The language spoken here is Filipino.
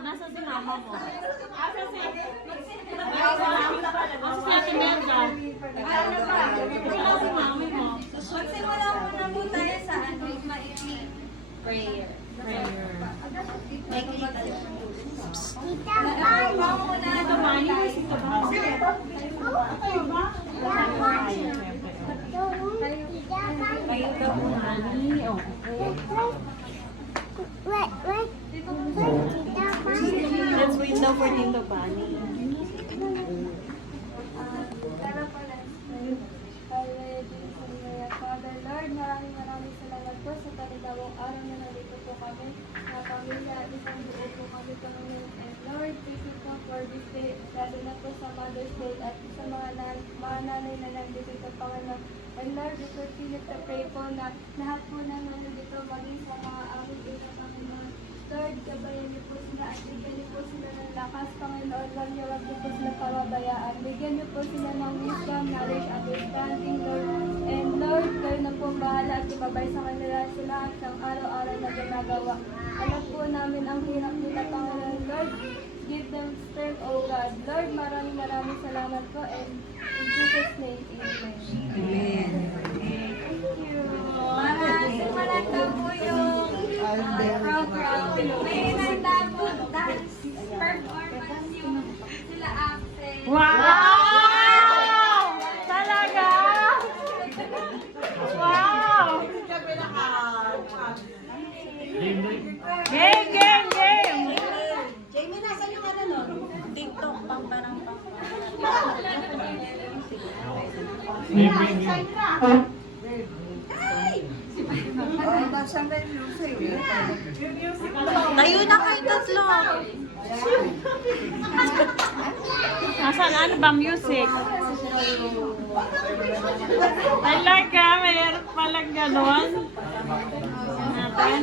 Nasa si mama mo? Asa si... Asa si Ate Merga? Wala si mami mo. Magsimula muna po tayo sa ano, maikli. Prayer. May kita. Ito ba? Ito ba? Kayo ka po, honey. Let's wait daw for Tito Bunny. Father Lord, maraming salamat po sa kalidawang araw na nandito po kami. Mga pamilya, isang buo po kami Panginoon. And Lord, thank you po for this day, lalo na po sa Mother's Day at sa mga nanay na nandito sa Panginoon. And Lord, we continue to pray po na lahat po na nandito maging sa mga aming ina, Panginoon. Lord, gabayan niyo po sila at bigyan niyo po sila ng lakas, Panginoon. Lord, huwag niyo po sila pababayaan. Bigyan niyo po sila ng wisdom, knowledge, understanding, Lord. And Lord, kayo na po bahala at ibabay sa kanila sa lahat ng araw-araw na ginagawa. Alam po namin ang hirap nila, Panginoon. Lord, give them strength, O God. Lord, maraming salamat po. And in Jesus' name, Amen. Amen. Thank you. Simulan daw po yung program. May inanda po dance performance yung sila accent. Wow! Talaga? Wow! Game! Jamie, nasa yung ano nun? TikTok pang parang pang. Tayo na kayo tatlo. Nasaan ano ba music? Talaga, mayroon palang ganon. Natin.